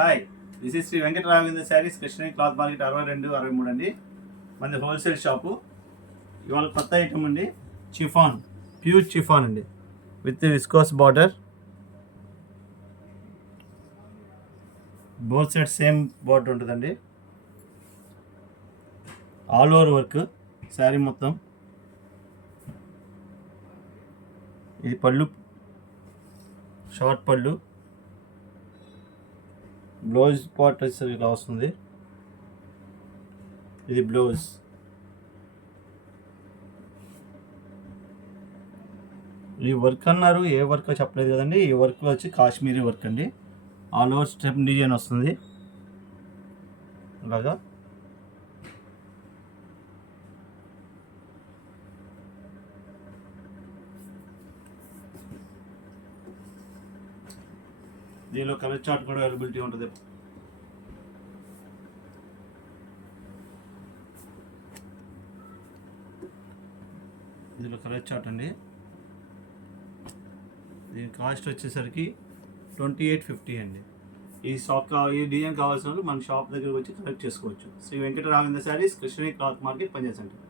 Hi, this is Shri Venkata Raghavendra saris, Krishnagiri cloth market 62, 63 అండి. మనది wholesale shop. ఇవాళ కొత్త ఐటమ్ అండి, చిఫాన్, ప్యూర్ చిఫాన్ అండి, with viscose border. Both side same border ఉంటుందండి. ఆల్ ఓవర్ వర్క్ శారీ మొత్తం. ఇది పళ్ళు, షార్ట్ పళ్ళు. బ్లౌజ్ పార్ట్ వచ్చేసరికి ఇలా వస్తుంది. ఇది బ్లౌజ్. ఈ వర్క్ అన్నారు, ఏ వర్క్ చెప్పలేదు కదండి. ఈ వర్క్ వచ్చి కాశ్మీరీ వర్క్ అండి. ఆల్ ఓవర్ స్టెప్ డిజైన్ వస్తుంది ఇలాగా. దీనిలో కలర్ చార్ట్ కూడా అవైలబిలిటీ ఉంటుంది. దీనిలో కలర్ చార్ట్ అండి. దీని కాస్ట్ వచ్చేసరికి 2850 అండి. ఈ ఈ డిజైన్ కావాల్సిన వాళ్ళు మన షాప్ దగ్గరకు వచ్చి కలెక్ట్ చేసుకోవచ్చు. Shri Venkata Raghavendra saris, Krishnagiri cloth market, Punjab centre.